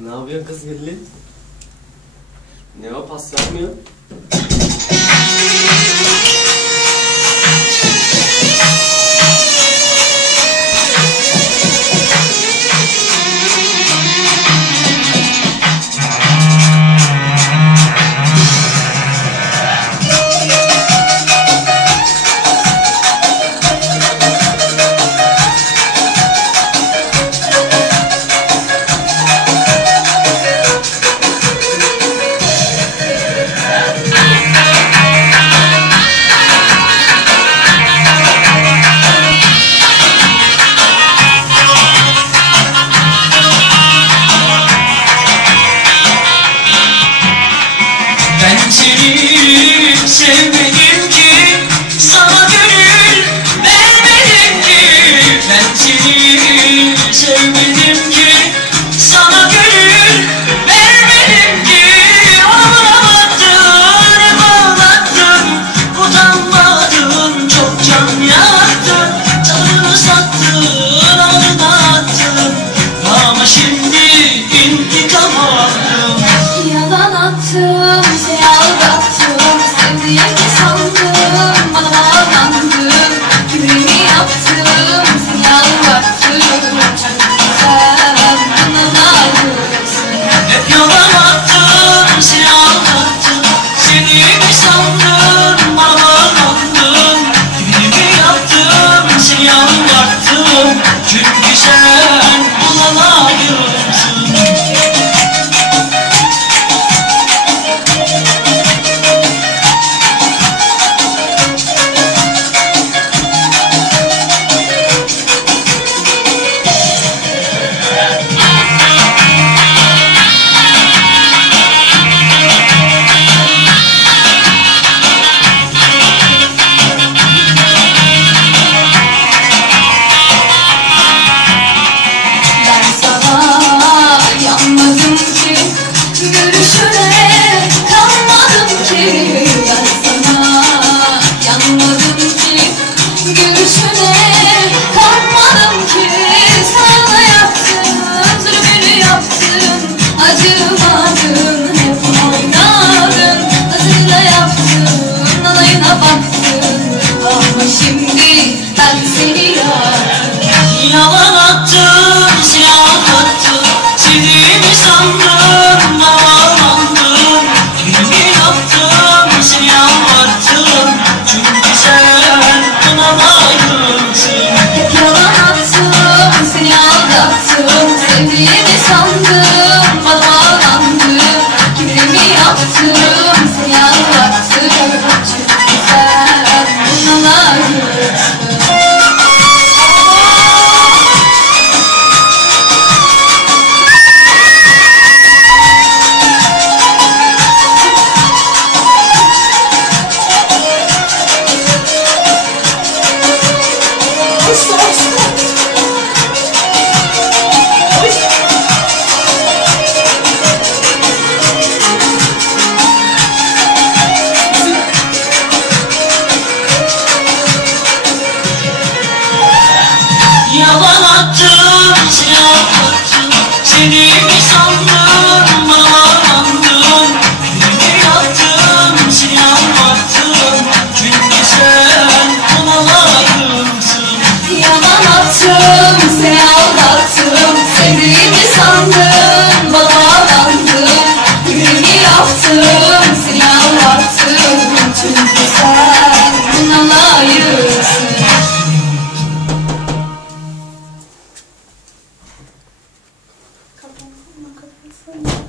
Ne yapıyorsun kız gülli? Ne o pas yapmıyor? sevmedim ki Sana gönül vermedim ki. Ben seni sevmedim ki. Türk işe you know Seni mi bana arandın Kimi yaptın, seni anlattım. Çünkü sen bunalaradımsın Yalan attım, seni aldattım. Seni mi bana arandın Kimi yaptın, seni anlattım. Çünkü sen bunalayımsın